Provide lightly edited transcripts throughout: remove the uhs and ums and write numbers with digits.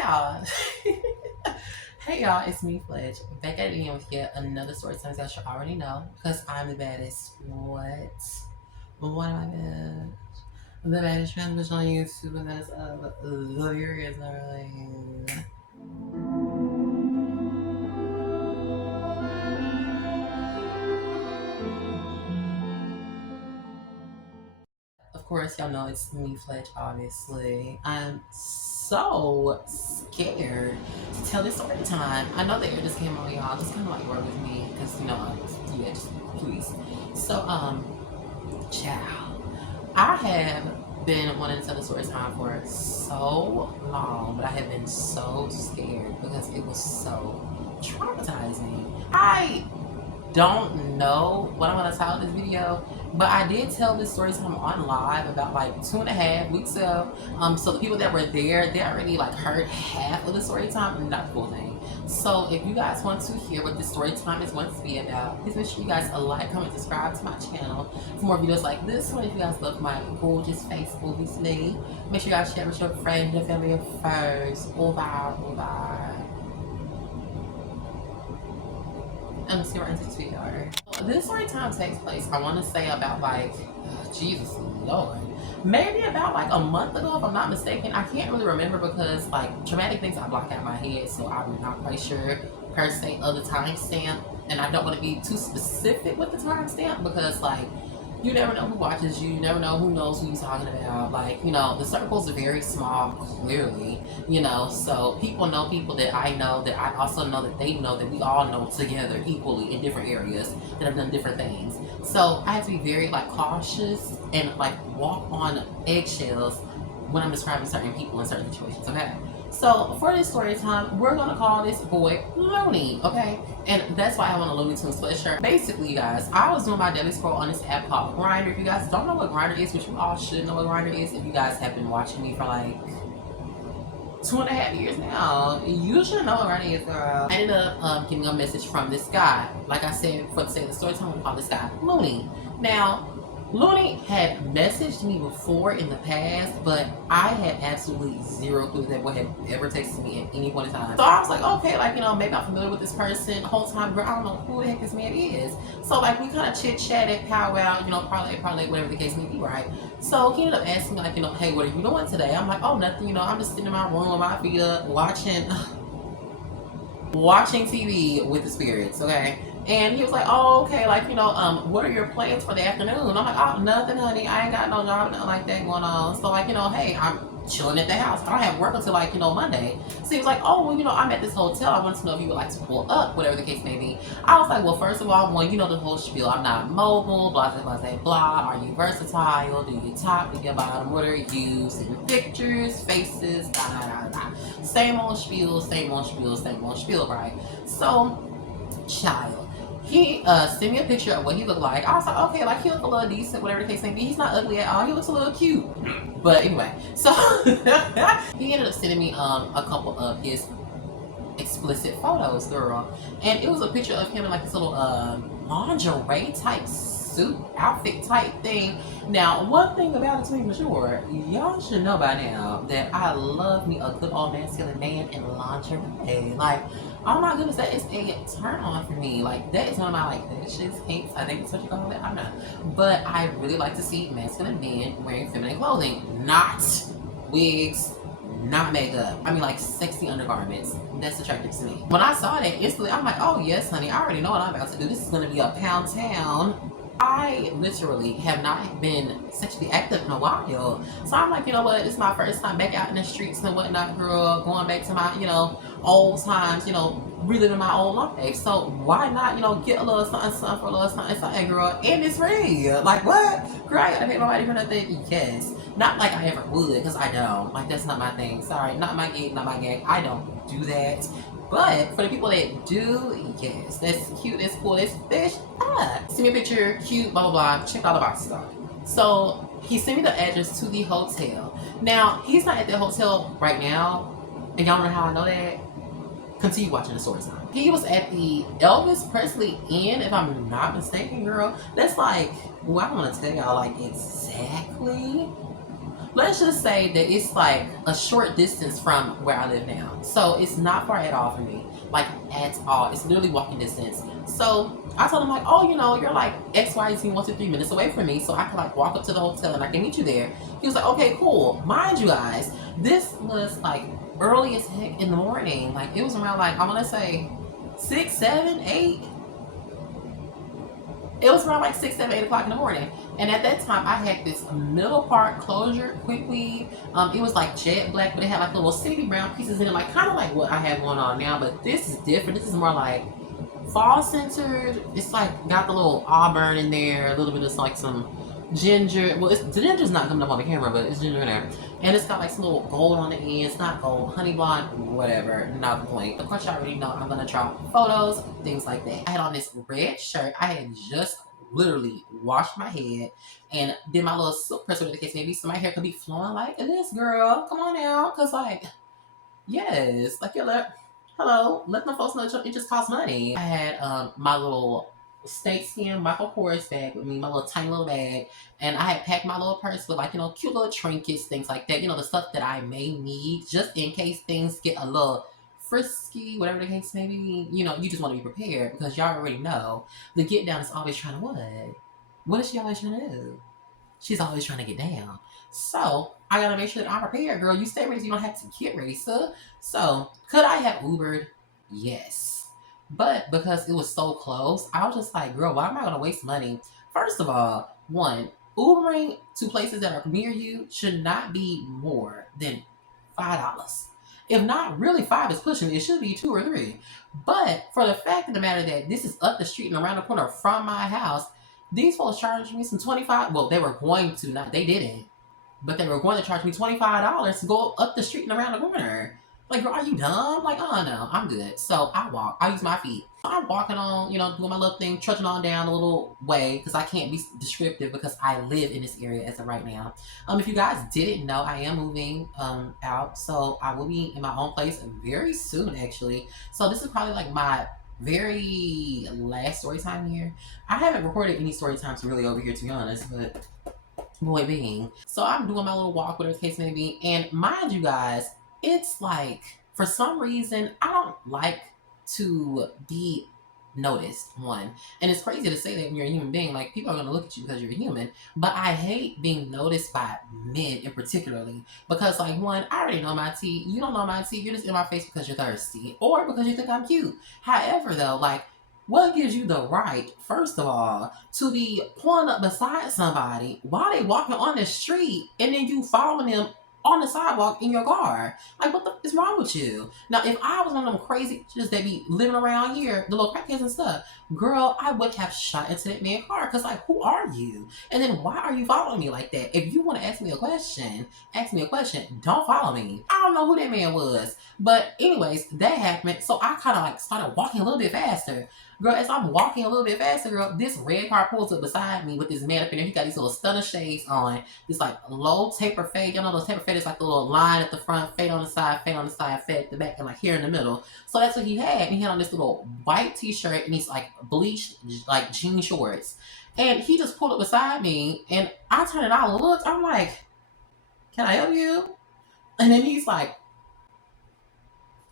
y'all. Hey y'all, it's me, Fledge, back at it again with yet another story time that you already know, because I'm the baddest. What am I bad? The baddest transmission on YouTube, and that's the Furious Darling. Of course, y'all know it's me, Fletch, obviously. I'm so scared to tell this story time. I know that it just came on, y'all. Just kind of like work with me, because, yeah, just please. So, child, I have been wanting to tell the story time for so long, but I have been so scared because it was so traumatizing. I don't know what I'm gonna tell in this video, but I did tell this story time on live about like 2.5 weeks ago. So the people that were there, they already like heard half of the story time, not the full thing. So if you guys want to hear what this story time is going to be about, please make sure you guys like, comment, subscribe to my channel for more videos like this one. If you guys love my gorgeous face, obviously, make sure you guys share with your friends, your family, your foes. Over. And let's get right into this video. This story time takes place, I want to say about like, Jesus Lord, maybe about like a month ago, if I'm not mistaken. I can't really remember because like traumatic things I block out my head, so I'm not quite sure per se of the timestamp, and I don't want to be too specific with the timestamp because like you never know who watches you, you never know who knows who you're talking about. Like, the circles are very small, clearly, so people know people that I know, that I also know that they know, that we all know together equally in different areas that have done different things. So I have to be very like cautious and like walk on eggshells when I'm describing certain people in certain situations, okay? So for this story time, we're gonna call this boy Looney, okay? And that's why I want a Looney Tunes sweatshirt. Basically, you guys, I was doing my daily scroll on this app called Grindr. If you guys don't know what Grindr is, which you all should know what Grindr is, if you guys have been watching me for like 2.5 years now, you should know what Grindr is, girl. I ended up getting a message from this guy. Like I said, for the sake of the story time, I'm gonna call this guy Looney. Now, Looney had messaged me before in the past, but I had absolutely zero clue that what had ever texted me at any point in time. So I was like, okay, like, maybe I'm familiar with this person. The whole time, girl, I don't know who the heck this man is. So, like, we kind of chit-chatted, powwow, parlay, whatever the case may be, right? So he ended up asking me, like, hey, what are you doing today? I'm like, oh, nothing, I'm just sitting in my room with my feet up, watching TV with the spirits, okay? And he was like, oh, okay, like, what are your plans for the afternoon? I'm like, oh, nothing, honey. I ain't got no job, nothing like that going on. So, like, hey, I'm chilling at the house. I don't have work until, like, Monday. So he was like, oh, well, I'm at this hotel. I wanted to know if you would like to pull up, whatever the case may be. I was like, well, first of all, the whole spiel. I'm not mobile, blah, blah, blah, blah. Are you versatile? Do you top, do you bottom? What are you? Sending pictures, faces, Same old spiel, right? So, child, he sent me a picture of what he looked like. I was like, okay, like he looked a little decent, whatever the case may be. He's not ugly at all. He looks a little cute. But anyway, so he ended up sending me a couple of his explicit photos, girl. And it was a picture of him in like this little lingerie type suit outfit type thing. Now, one thing about it, to be sure, y'all should know by now that I love me a good old masculine man in lingerie. Like, oh my goodness, that is a turn on for me. Like, that is one of my like fetishes, kinks, I think that's what you call it. I'm not, but I really like to see masculine men wearing feminine clothing, not wigs, not makeup. I mean, like sexy undergarments. That's attractive to me. When I saw that instantly, I'm like, oh yes, honey, I already know what I'm about to do. This is gonna be a pound town. I literally have not been sexually active in a while. So I'm like, you know what? It's my first time back out in the streets and whatnot, girl. Going back to my, old times, reliving my old life. So why not, get a little something for a little something, girl. And it's real. Like, what? Girl, I gotta pay nobody for nothing? Yes. Not like I ever would, because I don't. Like, that's not my thing. Sorry, not my gig, not my gag. I don't do that. But for the people that do, yes, that's cute, that's cool, that's fish. Send me a picture, cute, blah, blah, blah. Check all the boxes off. So he sent me the address to the hotel. Now, he's not at the hotel right now. And y'all know how I know that? Continue watching the story time. He was at the Elvis Presley Inn, if I'm not mistaken, girl. That's like, well, I don't want to tell y'all like exactly let's just say that it's like a short distance from where I live now. So it's not far at all for me. Like at all. It's literally walking distance. So I told him like, oh, you're like XYZ 1 to 3 minutes away from me. So I can like walk up to the hotel and I can meet you there. He was like, okay, cool. Mind you guys, this was like early as heck in the morning. Like it was around like, I wanna say 6, 7, 8. It was around like 6, 7, 8 o'clock in the morning. And at that time, I had this middle part closure, quick weave. It was like jet black, but it had like little city brown pieces in it, like kind of like what I have going on now. But this is different. This is more like fall centered. It's like got the little auburn in there, a little bit of like some ginger. Well, the ginger's not coming up on the camera, but it's ginger in there. And it's got like some little gold on the end. It's not gold, honey blonde, whatever. Not the point. Of course, y'all already know I'm gonna drop photos, things like that. I had on this red shirt. I had just literally washed my head and did my little silk press, whatever the case may be, so my hair could be flowing like this, girl. Come on now, cause like, yes, like hello, let the folks know it just costs money. I had my little snakeskin Michael Kors bag with me, my little tiny little bag, and I had packed my little purse with like cute little trinkets, things like that. The stuff that I may need just in case things get a little frisky, whatever the case may be. You just want to be prepared because y'all already know the get down is always trying to what? What is she always trying to do? She's always trying to get down. So I gotta make sure that I'm prepared, girl. You stay ready, so you don't have to get ready, sir. So could I have Ubered? Yes. But because it was so close, I was just like, girl, why am I gonna waste money? First of all, one, Ubering to places that are near you should not be more than $5. If not, really 5 is pushing it. It should be 2 or 3. But for the fact of the matter that this is up the street and around the corner from my house, these folks charged me some 25. Well, they were going to, not they didn't, but they were going to charge me $25 to go up the street and around the corner. Like, girl, are you dumb? Like, oh no, I'm good. So I walk. I use my feet. I'm walking on, doing my little thing, trudging on down a little way because I can't be descriptive because I live in this area as of right now. If you guys didn't know, I am moving out, so I will be in my own place very soon, actually. So this is probably like my very last story time here. I haven't recorded any story times really over here, to be honest, but point being, so I'm doing my little walk, whatever the case may be, and mind you guys, it's like for some reason I don't like to be noticed, one, and it's crazy to say that when you're a human being, like people are going to look at you because you're a human, but I hate being noticed by men in particularly because like, one, I already know my tea, you don't know my tea, you're just in my face because you're thirsty or because you think I'm cute. However though, like, what gives you the right, first of all, to be pulling up beside somebody while they walking on the street and then you following them on the sidewalk in your car? Like, what the is wrong with you? Now, if I was one of them crazy just that be living around here, the little crackheads and stuff, girl, I would have shot into that man's car. Because, like, who are you? And then why are you following me like that? If you want to ask me a question. Don't follow me. I don't know who that man was. But anyways, that happened. So I kind of like started walking a little bit faster. Girl, as I'm walking a little bit faster, girl, this red car pulls up beside me with this man up in there. He got these little stunner shades on. This like low taper fade. Y'all know those taper fade is like the little line at the front, fade on the side, fade at the back, and like here in the middle. So that's what he had. And he had on this little white t-shirt and he's like bleached like jean shorts. And he just pulled up beside me and I turned it out and looked. I'm like, can I help you? And then he's like,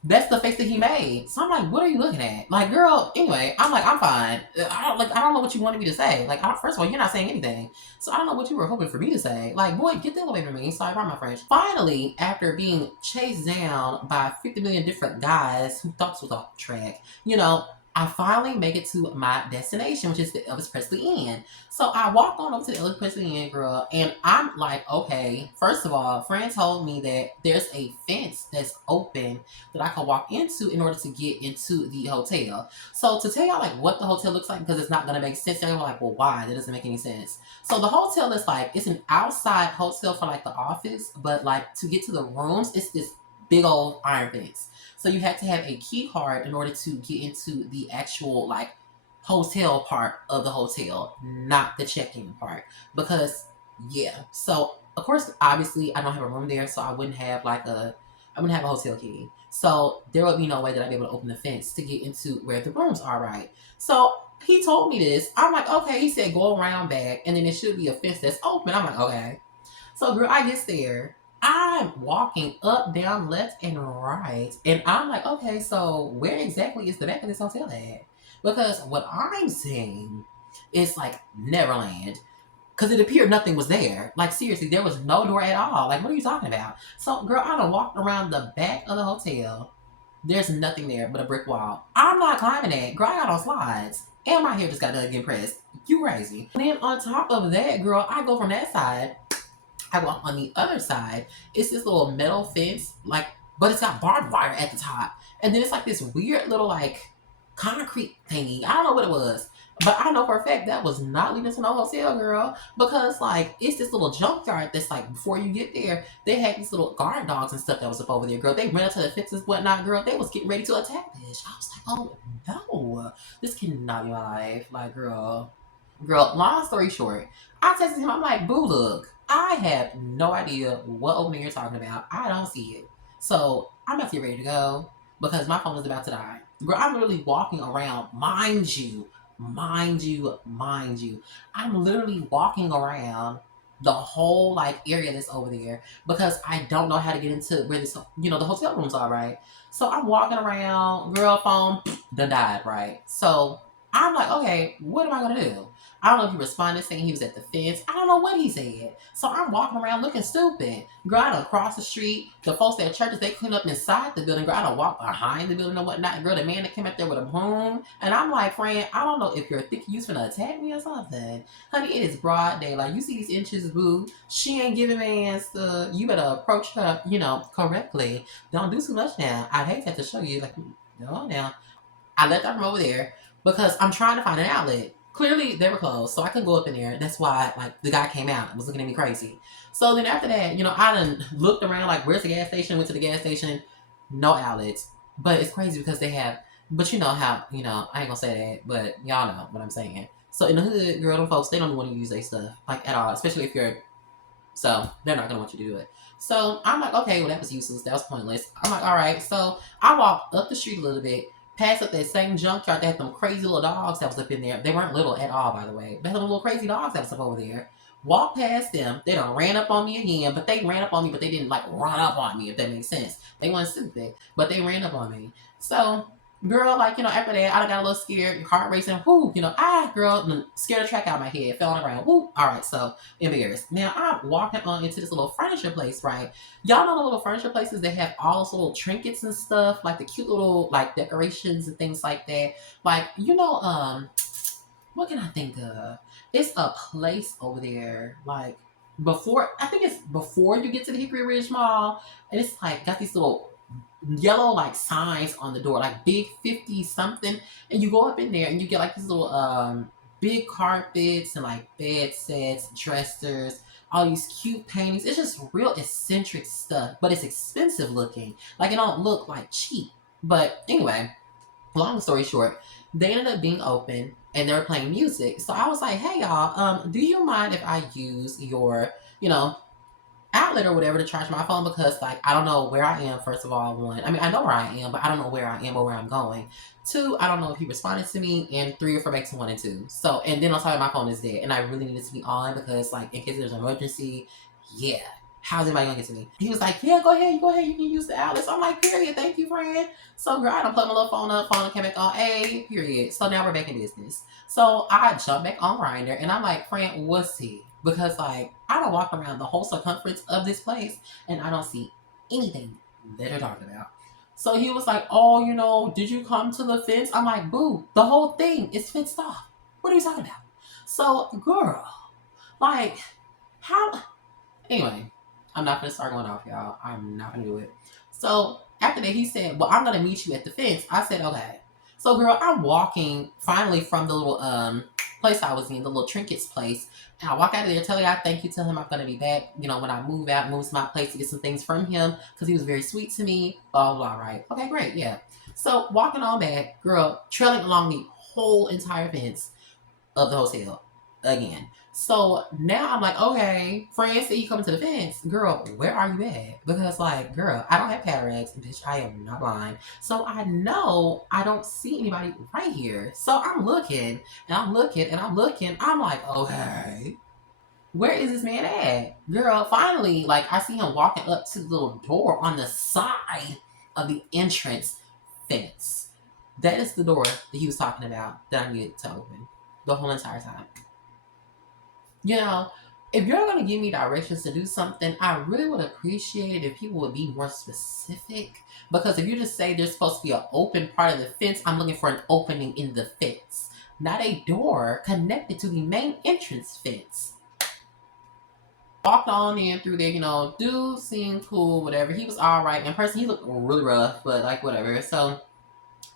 that's the face that he made. So I'm like, what are you looking at? Like, girl, anyway, I'm like, I'm fine. I don't know what you wanted me to say. Like, first of all, you're not saying anything. So I don't know what you were hoping for me to say. Like, boy, get the hell away from me. Sorry about my French. Finally, after being chased down by 50 million different guys who thought this was off track, I finally make it to my destination, which is the Elvis Presley Inn. So I walk on over to the Elvis Presley Inn, girl, and I'm like, okay, first of all, friend told me that there's a fence that's open that I can walk into in order to get into the hotel. So to tell y'all like what the hotel looks like, because it's not going to make sense, they're like, well, why? That doesn't make any sense. So the hotel is like, it's an outside hotel for like the office, but like to get to the rooms, it's this big old iron fence. So you have to have a key card in order to get into the actual like hotel part of the hotel, not the check-in part. Because yeah, so of course, obviously, I don't have a room there, so I wouldn't have a hotel key. So there would be no way that I'd be able to open the fence to get into where the rooms are, right? So he told me this. I'm like, okay. He said go around back, and then it should be a fence that's open. I'm like, okay. So, girl, I get there. I'm walking up, down, left, and right. And I'm like, okay, so where exactly is the back of this hotel at? Because what I'm seeing is like Neverland. Because it appeared nothing was there. Like, seriously, there was no door at all. Like, what are you talking about? So, girl, I done walked around the back of the hotel. There's nothing there but a brick wall. I'm not climbing that. Girl, I got on slides. And my hair just got done getting pressed. You crazy. And then on top of that, girl, I go from that side. I walk on the other side. It's this little metal fence, like, but it's got barbed wire at the top. And then it's like this weird little, like, concrete thingy. I don't know what it was. But I know for a fact that was not leading to no hotel, girl. Because, like, it's this little junkyard that's, like, before you get there, they had these little guard dogs and stuff that was up over there, girl. They ran up to the fences, whatnot, girl. They was getting ready to attack this. I was like, oh, no. This cannot be my life. Like, girl. Girl, long story short, I texted him, I'm like, boo, look, I have no idea what opening you're talking about. I don't see it. So I'm about to get ready to go because my phone is about to die. Girl, I'm literally walking around, mind you. I'm literally walking around the whole like area that's over there because I don't know how to get into where this, the hotel rooms are, right? So I'm walking around, girl, phone done died, right? So I'm like, okay, what am I gonna do? I don't know if he responded saying he was at the fence. I don't know what he said. So I'm walking around looking stupid. Girl, I done cross the street. The folks at churches, they clean up inside the building. Girl, I done walk behind the building and whatnot. Girl, the man that came up there with a broom. And I'm like, friend, I don't know if you're thinking you're gonna attack me or something. Honey, it is broad day. Like, you see these inches, boo. She ain't giving man stuff. You better approach her, correctly. Don't do too much now. I'd hate to have to show you, like, no, now. I left her from over there because I'm trying to find an outlet. Clearly, they were closed, so I couldn't go up in there. That's why, like, the guy came out and was looking at me crazy. So then after that, I done looked around, like, where's the gas station? Went to the gas station. No outlets. But it's crazy because they have, but you know how, I ain't gonna say that, but y'all know what I'm saying. So in the hood, girl, them folks, they don't want to use their stuff, like, at all, especially if you're, so they're not gonna want you to do it. So I'm like, okay, well, that was useless. That was pointless. I'm like, all right. So I walked up the street a little bit, passed up that same junkyard that had them crazy little dogs that was up in there. They weren't little at all, by the way. They had them little crazy dogs that was up over there. Walked past them. They done ran up on me again, but they ran up on me, but they didn't like run up on me, if that makes sense. They weren't stupid, but they ran up on me. So, girl, like, after that, I got a little scared, heart racing. Whoo, girl, scared the track out of my head, fell on the ground. Whoo, all right, so embarrassed. Now I'm walking on into this little furniture place, right? Y'all know the little furniture places that have all those little trinkets and stuff, like the cute little like decorations and things like that. Like, what can I think of? It's a place over there, like I think it's before you get to the Hickory Ridge Mall, and it's like got these little yellow like signs on the door, like big 50 something, and you go up in there and you get like these little big carpets and like bed sets, dressers, all these cute paintings. It's just real eccentric stuff, but it's expensive looking. Like, it don't look like cheap. But anyway, long story short, they ended up being open and they were playing music. So I was like, hey y'all, do you mind if I use your, outlet or whatever to charge my phone? Because like, I don't know where I am, first of all. One, I mean, I know where I am, but I don't know where I am or where I'm going. Two, I don't know if he responded to me. And three, refer back to one and two. So, and then on top of my phone is dead, and I really need it to be on because like, in case there's an emergency, yeah, how's anybody gonna get to me? He was like, yeah, go ahead, you can use the outlet. So I'm like, period, thank you, friend. So girl, I done plugged my little phone came back on, A, period. So now we're back in business. So I jumped back on Grindr and I'm like, friend, what's he? Because like, I don't walk around the whole circumference of this place and I don't see anything that they're talking about. So he was like, oh, did you come to the fence? I'm like, boo, the whole thing is fenced off. What are you talking about? So girl, like, how? Anyway, I'm not gonna start going off, y'all. I'm not gonna do it. So after that, he said, well, I'm gonna meet you at the fence. I said, okay. So girl, I'm walking finally from the little place I was in, the little trinkets place. And I walk out of there, tell the guy thank you, tell him I'm gonna be back, when I move to my place to get some things from him, because he was very sweet to me, blah, blah, right? Okay, great, yeah. So walking on back, girl, trailing along the whole entire fence of the hotel again. So now I'm like, okay, friends, see you coming to the fence. Girl, where are you at? Because like, girl, I don't have cataracts, bitch. I am not blind. So I know I don't see anybody right here. So I'm looking and I'm looking and I'm looking. I'm like, okay. Where is this man at? Girl, finally, like I see him walking up to the little door on the side of the entrance fence. That is the door that he was talking about that I needed to open the whole entire time. You know, if you're gonna give me directions to do something, I really would appreciate it if people would be more specific. Because if you just say there's supposed to be an open part of the fence, I'm looking for an opening in the fence, not a door connected to the main entrance fence. Walked on in through there, dude seemed cool, whatever. He was alright. In person, he looked really rough, but like whatever. So,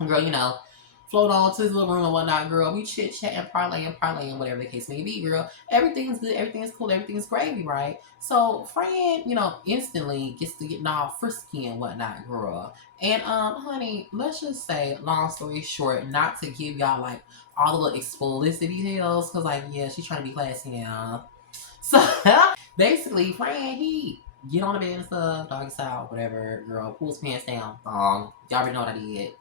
girl, float on to his little room and whatnot, girl. We chit chatting, parlaying, whatever the case may be, girl. Everything's good, everything's cool, everything's gravy, right? So, friend, instantly gets to getting all frisky and whatnot, girl. And honey, let's just say, long story short, not to give y'all like all the little explicit details, cause like, yeah, she's trying to be classy now. So basically, friend, he get on the bed and stuff, doggy style, whatever, girl, pulls pants down, thong. Y'all already know what I did.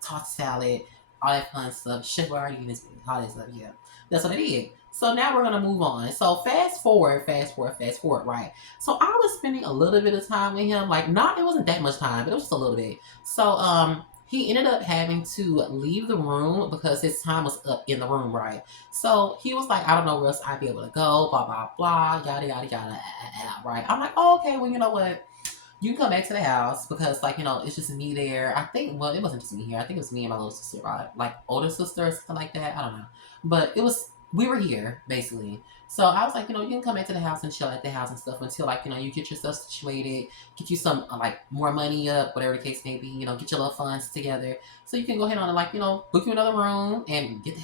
Tossed salad, all that fun stuff. Shit, we're already in this video, all that stuff, yeah. That's what I did. So now we're gonna move on. So fast forward, right? So I was spending a little bit of time with him, like it wasn't that much time, but it was just a little bit. So he ended up having to leave the room because his time was up in the room, right? So he was like, I don't know where else I'd be able to go, blah, blah, blah, yada, yada, yada, right? I'm like, oh, okay, well, you know what? You can come back to the house because, like, it's just me there. I think, well, it wasn't just me here. I think it was me and my little sister, right? Like, older sister or something like that. I don't know. But we were here, basically. So I was like, you can come back to the house and chill at the house and stuff until, like, you get yourself situated, get you some, like, more money up, whatever the case may be, get your little funds together. So you can go ahead on and, like, book you another room and get the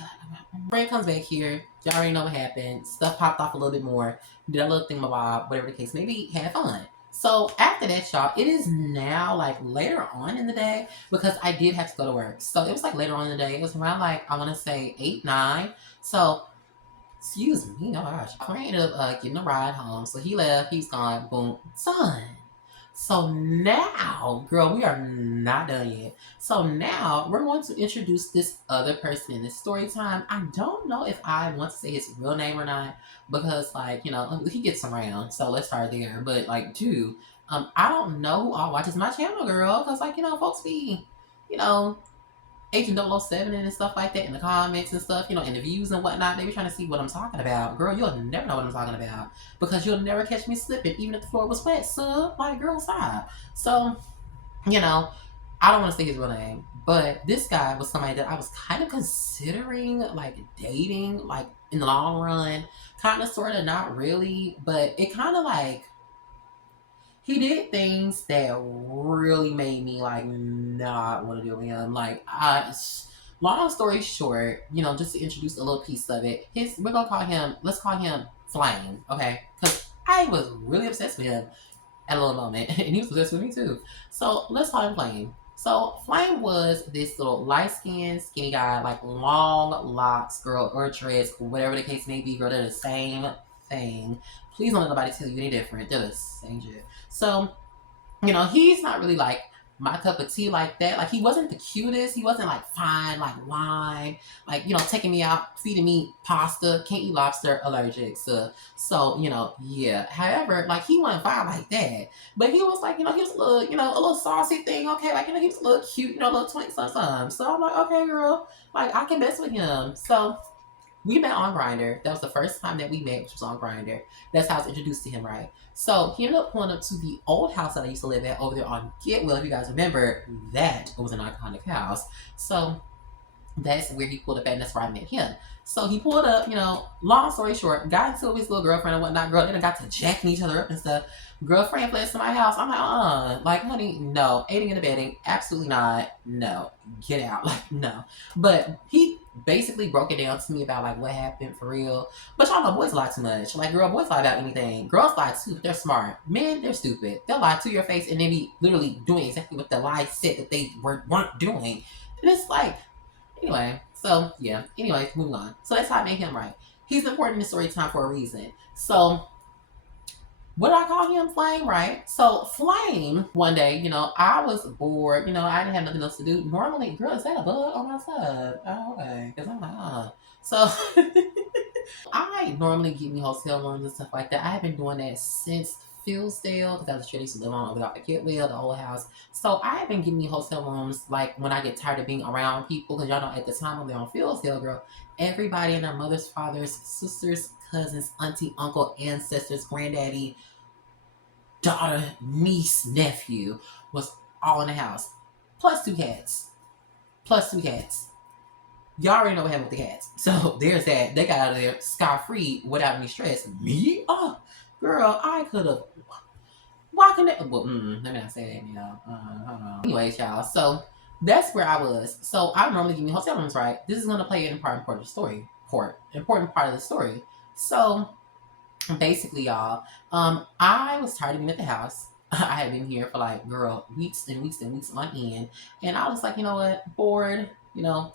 friend comes back here. Y'all already know what happened. Stuff popped off a little bit more. Did a little thing about whatever the case may be. Had fun. So after that, y'all, it is now like later on in the day because I did have to go to work. So it was like later on in the day. It was around like, I want to say 8, 9. So, excuse me, oh gosh. I ended up getting a ride home. So he left, he's gone, boom, son. So now, girl, we are not done yet. So now we're going to introduce this other person in this story time. I don't know if I want to say his real name or not because, like, he gets around. So let's start there. But like, dude, I don't know who all watches my channel, girl, because like, folks be, Agent 007 and stuff like that in the comments and stuff, in the views and whatnot. They were trying to see what I'm talking about. Girl, you'll never know what I'm talking about because you'll never catch me slipping, even if the floor was wet, so like, girl, stop. So, I don't want to say his real name, but this guy was somebody that I was kind of considering like dating, like in the long run, kind of, sort of, not really, but it kind of like, he did things that really made me like not want to deal with him. Like, long story short, just to introduce a little piece of it, let's call him Flame, okay? Because I was really obsessed with him at a little moment, and he was obsessed with me too. So let's call him Flame. So Flame was this little light-skinned, skinny guy, like long locks, girl, or dreads, whatever the case may be, girl, they're the same thing. Please don't let nobody tell you any different. They're the same shit. So, he's not really like my cup of tea like that. Like, he wasn't the cutest. He wasn't like fine, like wine, like, taking me out, feeding me pasta, can't eat lobster, allergic. So, yeah. However, like, he wasn't fine like that. But he was like, he was a little, a little saucy thing. Okay. Like, he was a little cute, a little twink something. So I'm like, okay, girl, like, I can mess with him. So we met on Grindr. That was the first time that we met, which was on Grindr. That's how I was introduced to him, right? So he ended up pulling up to the old house that I used to live at over there on Getwell. If you guys remember, that was an iconic house. So that's where he pulled up at, and that's where I met him. So he pulled up, long story short, got into his little girlfriend and whatnot. Girl, then got to jacking each other up and stuff. Girlfriend fled to my house. I'm like, like, honey, no. Aiding and abetting, absolutely not. No. Get out. Like, no. But he basically broke it down to me about, like, what happened for real. But y'all know boys lie too much. Like, girl, boys lie about anything. Girls lie too. They're smart. Men, they're stupid. They'll lie to your face and they be literally doing exactly what the lie said that they weren't doing. And it's like, anyway, so yeah. Anyway, moving on. So that's how I made him, right. He's important in story time for a reason. So what did I call him? Flame, right? So Flame, one day, I was bored. I didn't have nothing else to do. Normally, girl, is that a bug on my side? Oh, okay. Because I'm like, So I normally get me hotel rooms and stuff like that. I have been doing that since Fieldsdale, because that's the street I used to live on over there at Kidwell, the old house. So I have been getting me hotel rooms like when I get tired of being around people, because y'all know at the time I lived on Fieldsdale, girl, everybody and their mothers, fathers, sisters, cousins, auntie, uncle, ancestors, granddaddy, daughter, niece, nephew was all in the house. Plus two cats. Plus two cats. Y'all already know what happened with the cats. So there's that. They got out of there scot-free without any stress. Me? Oh, girl, I could have. Why couldn't it? Well, let me not say that, hold on. Anyways, y'all. So that's where I was. So I normally give me hotel rooms, right? This is going to play an important part of the story. Important part of the story. So basically, y'all, I was tired of being at the house. I had been here for like, girl, weeks and weeks and weeks on end. And I was like, you know what? Bored.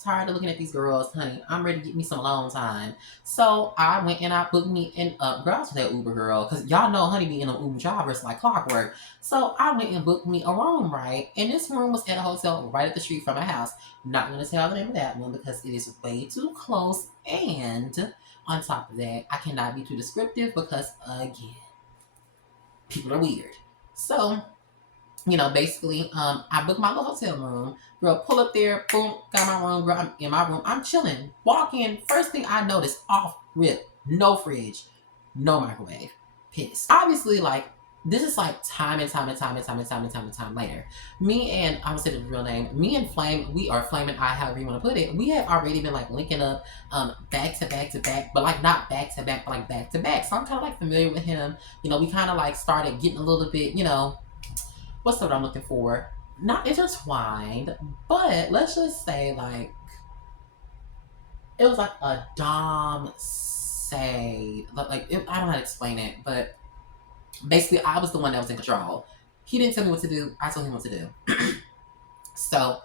Tired of looking at these girls, honey. I'm ready to get me some alone time. So I went and I booked me in girls for that Uber girl. Because y'all know honey be in an Uber drivers like clockwork. So I went and booked me a room, right? And this room was at a hotel right at the street from my house. Not going to tell the name of that one because it is way too close. And on top of that, I cannot be too descriptive because, again, people are weird. So, basically, I booked my little hotel room. Girl, pull up there, boom, got my room, girl, I'm in my room. I'm chilling. Walk in, first thing I notice, off rip, no fridge, no microwave. Pissed. Obviously, like, this is like time and time later. Me and, I'm gonna say the real name, me and Flame, we are Flame and I, however you want to put it, we have already been like linking up back to back, but like not back to back, but like back to back. So I'm kind of like familiar with him. We kind of like started getting a little bit, what's the word I'm looking for? Not intertwined, but let's just say like it was like a dom say like I don't know how to explain it, but basically I was the one that was in control. He didn't tell me what to do. I told him what to do. So,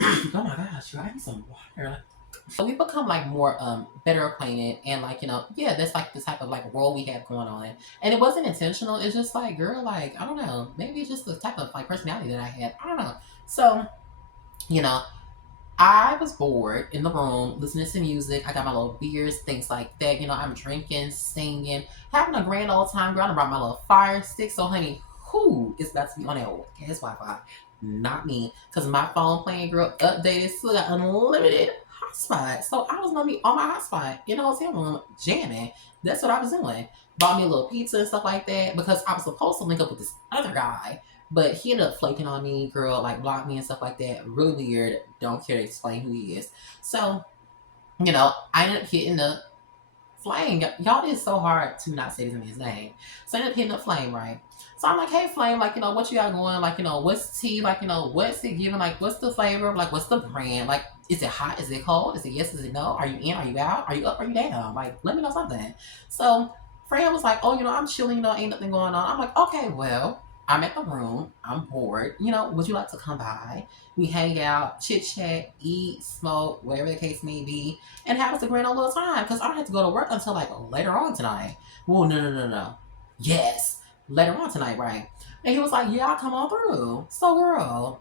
oh my gosh, I need some water. So we become like more better acquainted and like, yeah, that's like the type of like role we have going on. And it wasn't intentional. It's just like, girl, like, I don't know. Maybe it's just the type of like personality that I had. I don't know. So, I was bored in the room, listening to music. I got my little beers, things like that. I'm drinking, singing, having a grand old time. Girl, I brought my little fire stick. So, honey, who is about to be on that gas Wi-Fi? Not me. Because my phone playing, girl, updated, still got unlimited hotspot. So I was gonna be on my hotspot in the hotel room jamming. That's what I was doing. Bought me a little pizza and stuff like that because I was supposed to link up with this other guy, but he ended up flaking on me, girl, like blocked me and stuff like that. Really weird. Don't care to explain who he is. So, I ended up hitting the Flame. Y'all, it's so hard to not say his name. So I ended up hitting the Flame, right? So I'm like, hey, Flame, like, what you got going? Like, what's tea? Like, what's it giving? Like, what's the flavor? Like, what's the brand? Like, is it hot? Is it cold? Is it yes? Is it no? Are you in? Are you out? Are you up? Are you down? Like, let me know something. So Fran was like, oh, I'm chilling, ain't nothing going on. I'm like, okay, well, I'm at the room. I'm bored. Would you like to come by? We hang out, chit chat, eat, smoke, whatever the case may be, and have us a grand old little time because I don't have to go to work until like later on tonight. Well, no. Yes. Later on tonight, right? And he was like, yeah, I'll come on through. So, girl,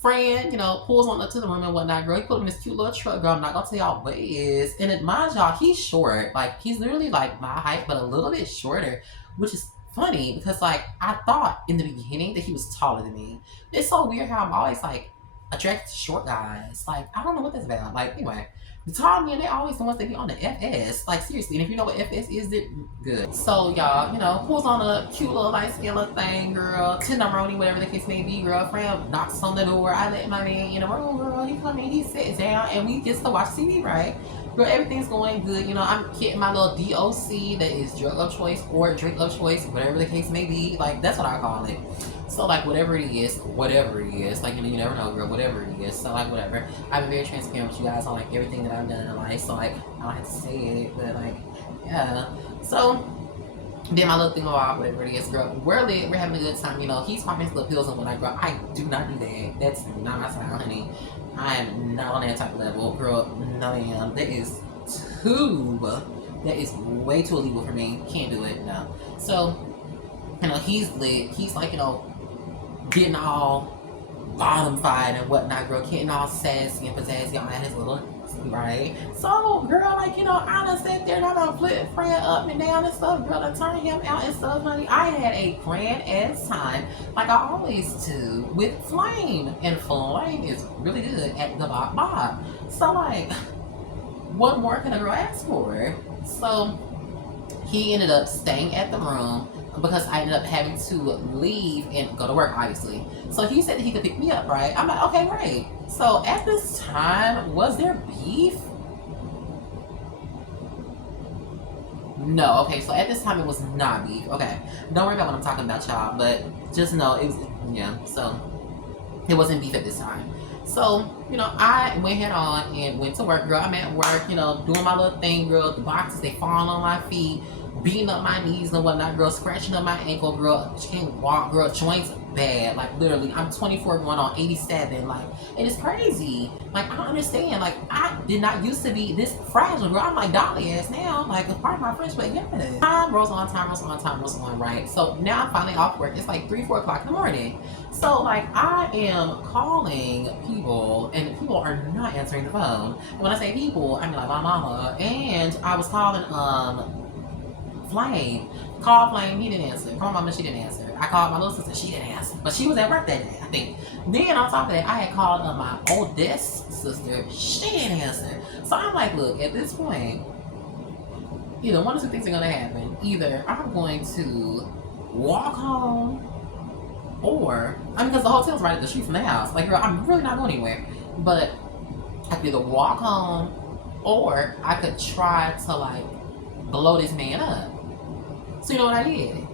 friend, pulls on up to the room and whatnot, girl. He put him in this cute little truck, girl. I'm not gonna tell y'all what he is. And it, mind y'all, he's short. Like, he's literally like my height, but a little bit shorter, which is funny because, like, I thought in the beginning that he was taller than me. It's so weird how I'm always, like, attracted to short guys. Like, I don't know what that's about. Like, anyway. The tall men, they always the ones that be on the FS. Like, seriously. And if you know what FS is, it good. So, y'all, pulls on a cute little light skin little thing, girl. Tenderoni, whatever the case may be, girlfriend. Knocks on the door. I let my man in the room, girl. He come in, he sits down, and we get to watch TV, right? Girl, everything's going good. I'm getting my little DOC, that is drug of choice or drink of choice, whatever the case may be. Like, that's what I call it. So, like, whatever it is, like, you never know, girl, whatever it is. So, like, whatever. I've been very transparent with you guys on, like, everything that I've done in life. So, like, I don't have to say it, but, like, yeah. So, then my little thing about whatever it is, girl, we're lit, we're having a good time. He's popping his little pills and whatnot, girl. I do not do that. That's not my style, honey. I am not on that type of level, girl. No, ma'am. That is way too illegal for me. Can't do it, no. So, he's lit. He's like, getting all bottom fied and whatnot, girl. Getting all sassy and pizzazzy on his little right? So, girl, like, you know, I done sat there and I done flip Fred up and down and stuff, girl, to turn him out and stuff, honey. I had a grand ass time, like I always do, with Flame. And Flame is really good at the Bob Bob. So, like, what more can a girl ask for? So, he ended up staying at the room because I ended up having to leave and go to work, obviously. So he said that he could pick me up, right? I'm like, okay, great. So at this time, was there beef? No, okay, so at this time it was not beef. Okay, don't worry about what I'm talking about, y'all, but just know it was, yeah, so it wasn't beef at this time. So, you know, I went head on and went to work, girl. I'm at work, you know, doing my little thing, girl. The boxes, they falling on my feet, beating up my knees and whatnot, girl. Scratching up my ankle, girl. She can't walk, girl. Joints bad. Like, literally, I'm 24 going on 87. Like, it is crazy. Like, I don't understand. Like, I did not used to be this fragile, girl. I'm like dolly ass now. Like, part of my French, but yeah. Time rolls on, time rolls on, time rolls on, right? So now I'm finally off work. It's like 3, 4 o'clock in the morning. So, like, I am calling people, and people are not answering the phone. And when I say people, I mean, like, my mama. And I was calling, Flame. Called Flame, he didn't answer. Called Mama, she didn't answer. I called my little sister, she didn't answer. But she was at work that day, I think. Then, on top of that, I had called my oldest sister, she didn't answer. So, I'm like, look, at this point, either one of two things are going to happen. Either I'm going to walk home, or, I mean, because the hotel's right at the street from the house. Like, girl, I'm really not going anywhere. But I could either walk home, or I could try to, like, blow this man up. So you know what I did?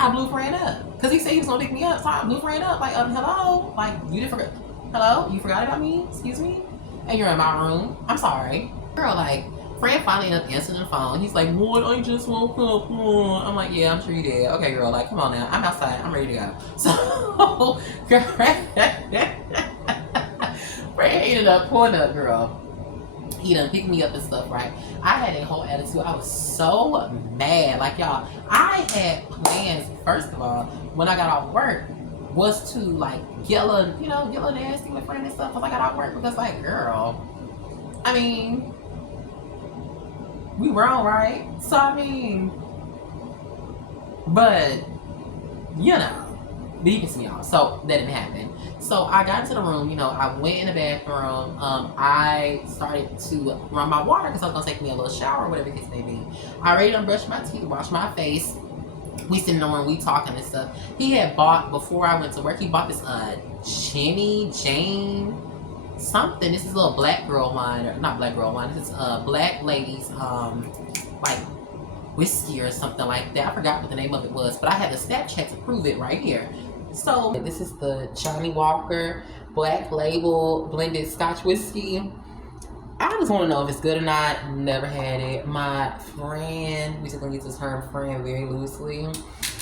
I blew Fran up. Because he said he was going to pick me up. So I blew Fran up. Like, hello? Like, you didn't forget. Hello? You forgot about me? Excuse me? And you're in my room? I'm sorry. Girl, like, Fran finally ended up answering the phone. He's like, what? I just woke up. I'm like, yeah, I'm sure you did. Okay, girl, like, come on now. I'm outside. I'm ready to go. So, Fran ended up pulling up, girl. He done picked me up and stuff, right? I had a whole attitude. I was so mad. Like, y'all, I had plans, first of all, when I got off work, was to, like, get a little, you know, get a little nasty with Fran and stuff. Because I got off work because, like, girl, I mean, we wrong, right? So, I mean, but, you know, he pissed me off. So, that didn't happen. So, I got into the room, you know, I went in the bathroom. I started to run my water because I was going to take me a little shower or whatever the case may be. I already done brushed my teeth, washed my face. We sitting in the room, we talking and stuff. He had bought, before I went to work, he bought this Jenny Jane something. This is a little black girl wine, or not black girl wine. This is black ladies like whiskey or something like that. I forgot what the name of it was, but I had the Snapchat to prove it right here. So this is the Johnny Walker Black Label blended Scotch whiskey. I just want to know if it's good or not. Never had it. My friend, we just gonna use this term friend very loosely,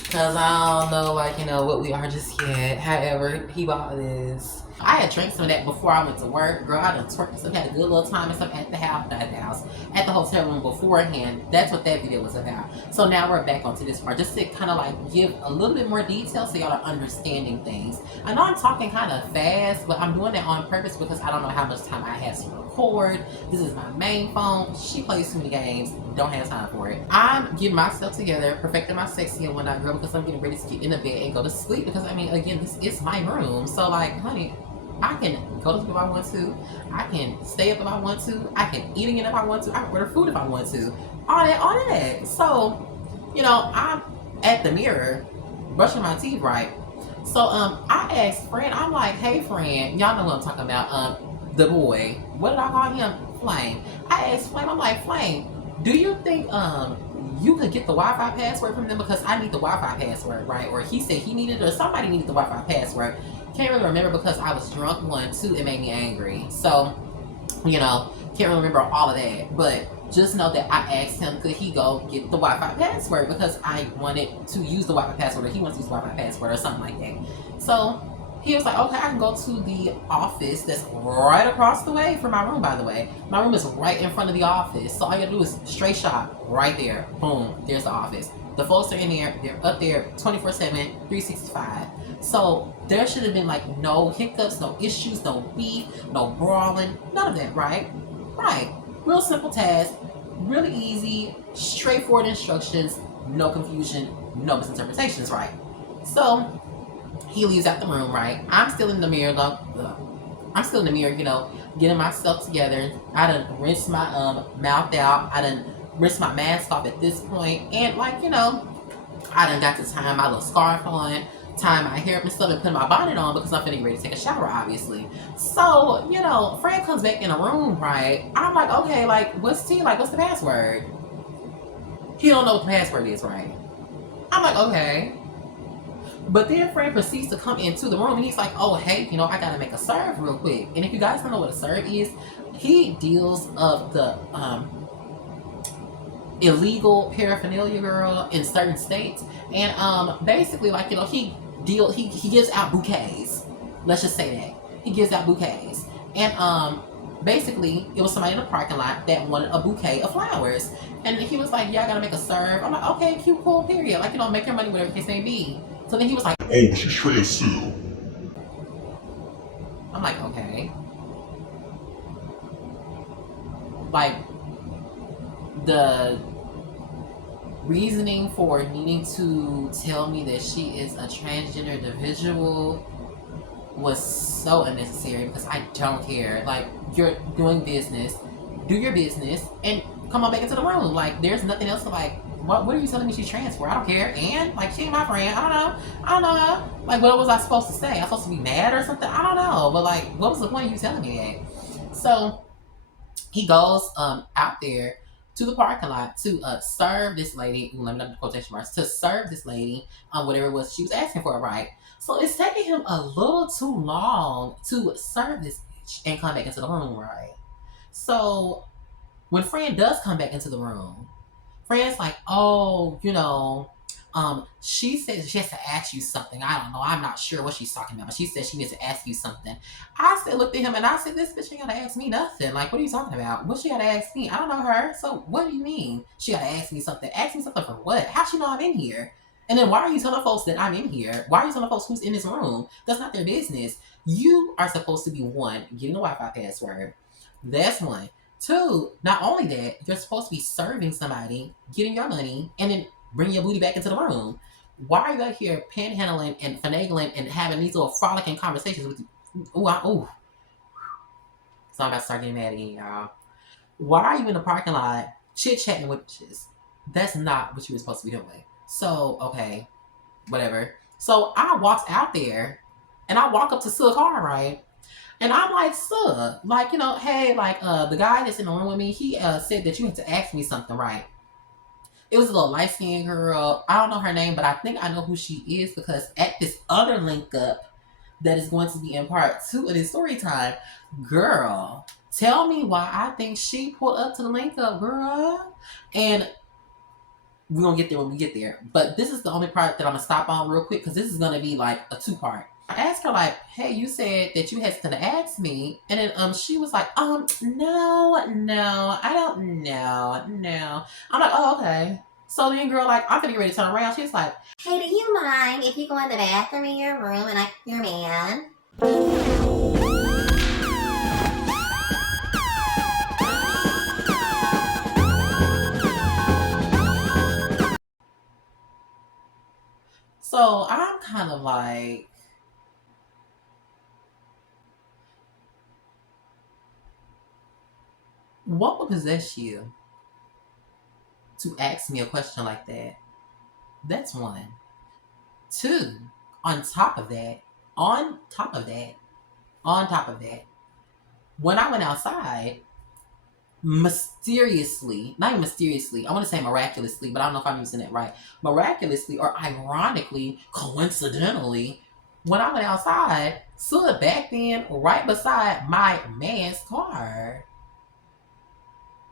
because I don't know, like, you know, what we are just yet. However, he bought this. I had drank some of that before I went to work. Girl, I done twerked and stuff, had a good little time and stuff at the house, not at the house, at the hotel room beforehand. That's what that video was about. So now we're back onto this part, just to kind of like give a little bit more detail so y'all are understanding things. I know I'm talking kind of fast, but I'm doing that on purpose because I don't know how much time I have to record. This is my main phone. She plays too many games. Don't have time for it. I'm getting myself together, perfecting my sexy and whatnot, girl, because I'm getting ready to get in the bed and go to sleep. Because, I mean, again, this is my room. So, like, honey, I can go to sleep if I want to. I can stay up if I want to. I can eat again if I want to. I can order food if I want to. All that. So, you know, I'm at the mirror, brushing my teeth, right? So, I asked Fran, I'm like, hey, Fran, y'all know what I'm talking about, the boy. What did I call him? Flame. I asked Flame, I'm like, Flame, do you think, you could get the Wi-Fi password from them? Because I need the Wi-Fi password, right? Or he said he needed it, or somebody needed the Wi-Fi password. Can't really remember because I was drunk. 1, 2, it made me angry. So, you know, can't really remember all of that. But just know that I asked him, could he go get the Wi-Fi password? Because I wanted to use the Wi-Fi password, or he wants to use the Wi-Fi password, or something like that. So, he was like, okay, I can go to the office that's right across the way from my room, by the way. My room is right in front of the office. So all you gotta do is straight shot right there. Boom, there's the office. The folks are in there. They're up there 24/7, 365. So there should have been like no hiccups, no issues, no beef, no brawling, none of that, right? Right. Real simple task, really easy, straightforward instructions, no confusion, no misinterpretations, right? So he leaves out the room, right? I'm still in the mirror, I'm still in the mirror, getting myself together. I done rinsed my mouth out. I done rinsed my mask off at this point. And I done got to tie my little scarf on, tying my hair up and stuff, and putting my bonnet on because I'm finna ready to take a shower, obviously. So, Fred comes back in the room, right? I'm like, okay, like, what's what's the password? He don't know what the password is, right? I'm like, okay. But then Fred proceeds to come into the room and he's like, oh, hey, I gotta make a serve real quick. And if you guys don't know what a serve is, he deals of the illegal paraphernalia, girl, in certain states. And basically, like, he gives out bouquets. Let's just say that. He gives out bouquets. And basically it was somebody in the parking lot that wanted a bouquet of flowers. And he was like, yeah, I gotta make a serve. I'm like, okay, cute, cool, period. Like, make your money, whatever the case may be. So then he was like, oh, she's trying to sue. I'm like, okay. Like, the reasoning for needing to tell me that she is a transgender individual was so unnecessary because I don't care. Like, you're doing business, do your business, and come on back into the room. Like, there's nothing else to what are you telling me she's trans for? I don't care. And like, she ain't my friend. I don't know. Like, what was I supposed to say? I'm supposed to be mad or something? I don't know. But like, what was the point of you telling me that? So he goes out there to the parking lot to serve this lady. Let me know the quotation marks, to serve this lady whatever it was she was asking for, right? So it's taking him a little too long to serve this bitch and come back into the room, right? So when Fran does come back into the room, Fran's like, oh, she says she has to ask you something. I don't know. I'm not sure what she's talking about, but she said she needs to ask you something. I said, looked at him and I said, this bitch ain't gotta ask me nothing. Like, what are you talking about? What she gotta ask me? I don't know her. So what do you mean? She gotta ask me something. Ask me something for what? How she know I'm in here? And then why are you telling folks that I'm in here? Why are you telling folks who's in this room? That's not their business. You are supposed to be, one, getting a Wi-Fi password. That's one. Two, not only that, you're supposed to be serving somebody, getting your money, and then bringing your booty back into the room. Why are you out here panhandling and finagling and having these little frolicking conversations with you? Ooh. So I'm about to start getting mad again, y'all. Why are you in the parking lot chit-chatting with bitches? That's not what you were supposed to be doing. So, okay, whatever. So I walked out there and I walk up to Silk car, right? And I'm like, sir, like, hey, like, the guy that's in the room with me, he said that you had to ask me something, right? It was a little light-skinned girl. I don't know her name, but I think I know who she is because at this other link up that is going to be in part 2 of this story time, girl, tell me why I think she pulled up to the link up, girl. And we're going to get there when we get there. But this is the only part that I'm going to stop on real quick because this is going to be like a 2-part. I asked her, like, hey, you said that you had something to ask me. And then she was like, no, I don't know, no. I'm like, oh, okay. So then, girl, like, I'm gonna get ready to turn around. She's like, hey, do you mind if you go in the bathroom in your room and I your man? So I'm kind of like, what would possess you to ask me a question like that? That's one. Two, on top of that, when I went outside, mysteriously, not even mysteriously, I want to say miraculously, but I don't know if I'm using it right. Miraculously or ironically, coincidentally, when I went outside, stood back then right beside my man's car.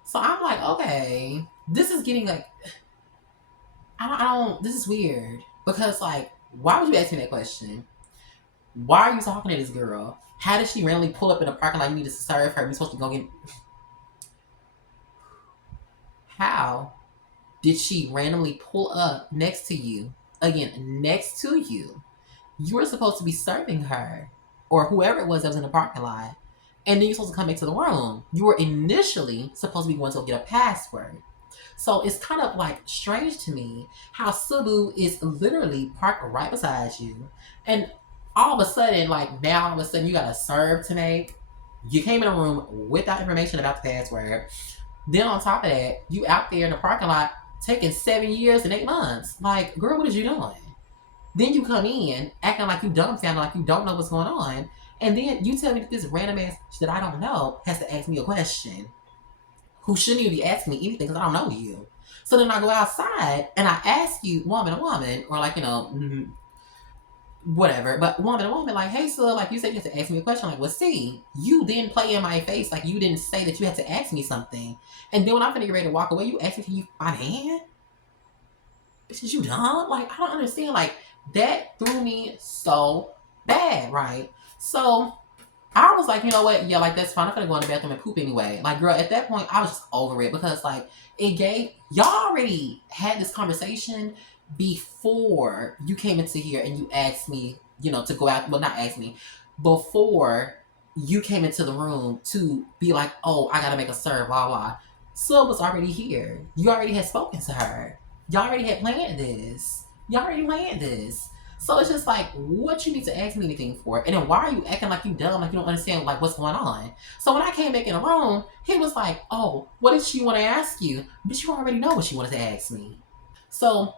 So I'm like, okay, this is getting like, I don't, this is weird. Because like, why would you ask me that question? Why are you talking to this girl? How did she randomly pull up in a parking lot? You need to serve her. You're supposed to go get. How did she randomly pull up next to you? Again, next to you. You were supposed to be serving her or whoever it was that was in the parking lot. and then you're supposed to come back to the room. You were initially supposed to be going to get a password. So it's kind of like strange to me how Subu is literally parked right beside you, and all of a sudden, like now, all of a sudden, you got a serve to make. You came in a room without information about the password. Then on top of that, you out there in the parking lot taking 7 years and 8 months. Like, girl, what is you doing? Then you come in acting like you dumbfounded, like you don't know what's going on, and then you tell me that this random ass that I don't know has to ask me a question, who shouldn't even be asking me anything because I don't know you. So then I go outside and I ask you, woman to woman, or like, whatever, but woman to woman, like, hey, sir, like you said you have to ask me a question. Like, well, see, you didn't play in my face, like you didn't say that you had to ask me something. And then when I'm finna get ready to walk away, you ask me, can you find a hand? Bitch, you dumb? Like, I don't understand. Like, that threw me so bad, right? So I was like, you know what? Yeah, like that's fine. I'm gonna go in the bathroom and poop anyway. Like, girl, at that point, I was just over it because, like, y'all already had this conversation before you came into here and you asked me, to go out. Well, not ask me, before you came into the room to be like, oh, I gotta make a serve, blah, blah. Sub was already here. You already had spoken to her. Y'all already had planned this. Y'all already planned this. So it's just like, what you need to ask me anything for? And then why are you acting like you dumb, like you don't understand like what's going on? So when I came back in the room, he was like, oh, what did she want to ask you? But you already know what she wanted to ask me. So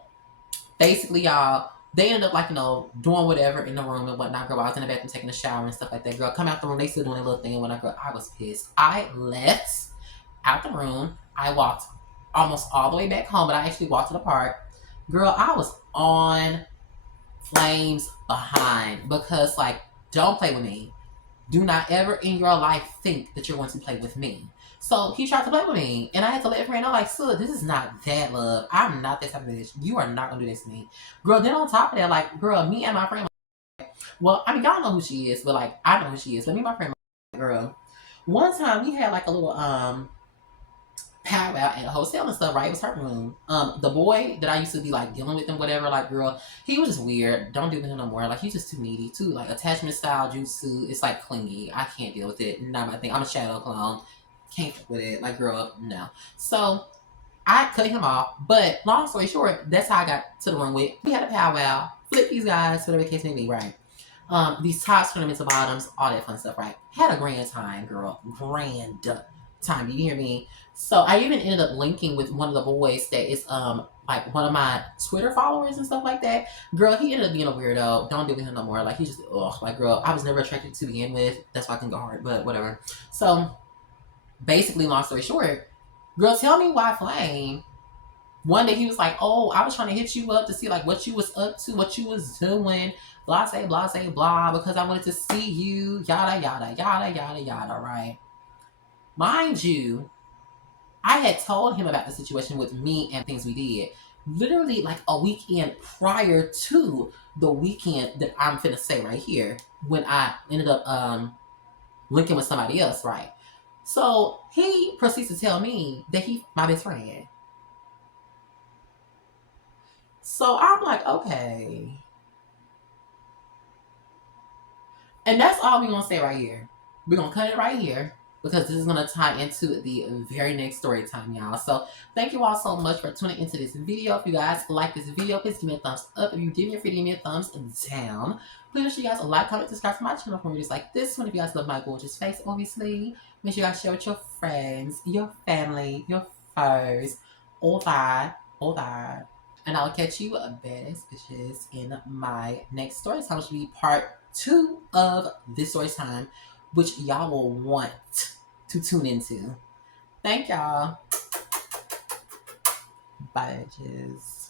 basically, y'all, they ended up like, doing whatever in the room and whatnot. Girl, I was in the bathroom taking a shower and stuff like that. Girl, come out the room, they still doing their little thing and whatnot. Girl, I was pissed. I left out the room. I walked almost all the way back home, but I actually walked to the park. Girl, I was on flames behind because, like, don't play with me. Do not ever in your life think that you're going to play with me. So he tried to play with me, and I had to let friend know, like, "Sis, this is not that love. I'm not that type of bitch. You are not gonna do this to me, girl." Then on top of that, like, girl, me and my friend, well, I mean, y'all know who she is, but like, I know who she is. But me and my friend, girl, one time we had like a little powwow at a hotel and stuff, right? It was her room. The boy that I used to be like dealing with and whatever, like, girl, he was just weird. Don't deal with him no more. Like, he's just too needy, too like attachment style jutsu. It's like clingy. I can't deal with it. Not my thing. I'm a shadow clone. Can't fuck with it. Like, girl, no. So I cut him off. But long story short, that's how I got to the room with. We had a powwow, flip these guys, whatever the case may be, right? These tops turn them into bottoms, all that fun stuff, right? Had a grand time, girl. Grand time. You hear me? So I even ended up linking with one of the boys that is like one of my Twitter followers and stuff like that. Girl, he ended up being a weirdo. Don't deal with him no more. Like, he just like, girl, I was never attracted to begin with. That's why I can go hard, but whatever. So basically, long story short, girl, tell me why Flame. One day he was like, oh, I was trying to hit you up to see like what you was up to, what you was doing, blah, say, blah, say, blah, because I wanted to see you, yada, yada, yada, yada, yada, right? Mind you, I had told him about the situation with me and things we did literally like a weekend prior to the weekend that I'm finna say right here when I ended up linking with somebody else, right? So he proceeds to tell me that he my best friend. So I'm like, okay. And that's all we're gonna say right here. We're gonna cut it right here because this is gonna tie into the very next story time, y'all. So thank you all so much for tuning into this video. If you guys like this video, please give me a thumbs up. If you didn't, give me a thumbs down. Please make sure you guys like, comment, subscribe to my channel for videos like this one. If you guys love my gorgeous face, obviously, make sure you guys share with your friends, your family, your foes, all that, all that. And I'll catch you badass bitches in my next story time, which will be part 2 of this story time, which y'all will want to tune into. Thank y'all. Bye, bitches.